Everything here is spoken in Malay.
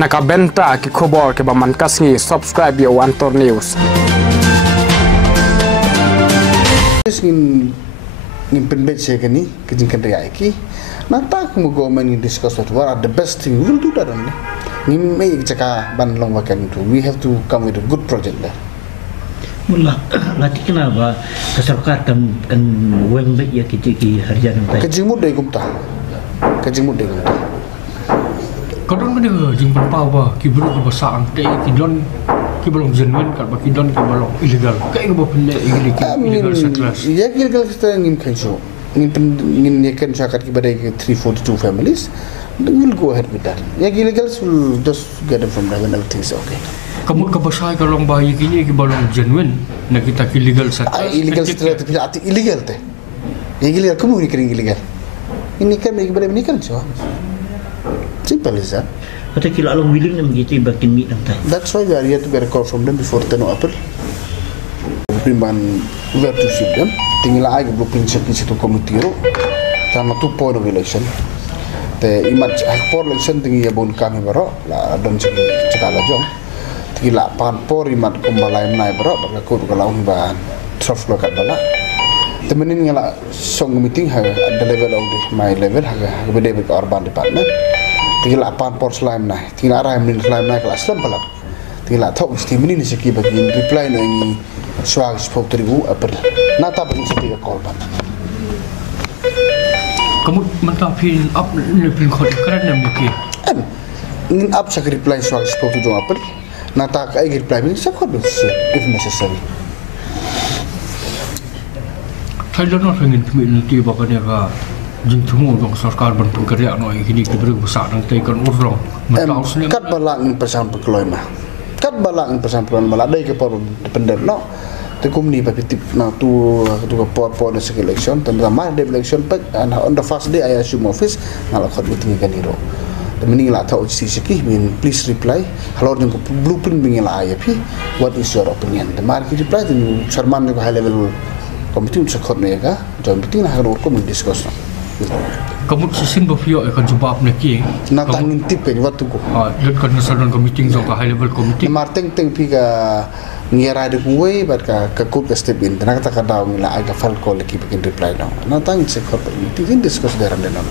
nakabenta ki khobor ke baman kasngi subscribe yo Antor News. Ngin penbet sekali kejingkan raya ki natak mo government discuss what are the best thing we will do that only ngin may jaka ban long wakan tu we have to come with a good project there mula lati kenapa kesarkar kan weng baik ya ki harjan tai kejimut dai gumta kadang mana jimpan pau ba ki bulu ke basang te ki don ki belum genuine kat baki don ki belum illegal kayak apa benda illegal settlers ya illegal settlers ngin kanso ngin yakan syakat ki badai 342 families we'll go ahead with that ya illegals will just get them from there and everything is okay kamu kebasai kalau bayi kini ki belum genuine nak kita illegal settlers illegal settlers tapi ati illegal teh illegal kamu ni kering illegal ini kan bagi badai ni kan so simple is that. Kata kila along willing na begitu bakin meet ng tayo. That's why we are here to get a call from them before 10 April. Primban where to see them. Tinggal ay blueprint sa situ committee ro. Tama 2 point of election. Te image for election tingi ya bon kami baro la don cakala jong. Tinggal pan por imat kumbalay nai baro baga ko kalawang ban trof lo kat bala. Temenin ngala song meeting ha at the level of my level ha bede be urban department. Tinggal pan por slime nai tinggal arah min slime nai kelas lam balap tinggal thok mesti meni ni seki bagi reply na ni swag spok tribu april nata bagi seki call ban kamu mentah pin up ni pin khot kerana miki ngin up sak reply swag spok tribu april nata ka ai reply min sak khot if necessary Thailand no ingin community bakanya ka jing tumu dong sarkar ban pengkerja no ini diberi besar nang taikan urang mentaus ni kat balak in persan perkeloi mah kat balak in persan perkeloi mah dai ke por dependent no te kumni pa pitip na tu por na sek election tentang mah election pak and on the first day I assume office ngala khot meeting ganiro the meaning la tau siki mean please reply halor jeng blueprint bingela ayap what is your opinion the market reply the chairman ko high level committee sakot ne ga join meeting na haror ko discuss kamu sisin bofio akan jawab neki natang ngintip pe waktu ko dan kan nasaran meeting jong ka high level committee marteng teng piga ngira de kuwe bat ka kut ka step in tanaka ta ka daw ngila aga fal ko leki bikin reply daw natang se khot meeting discuss deran denan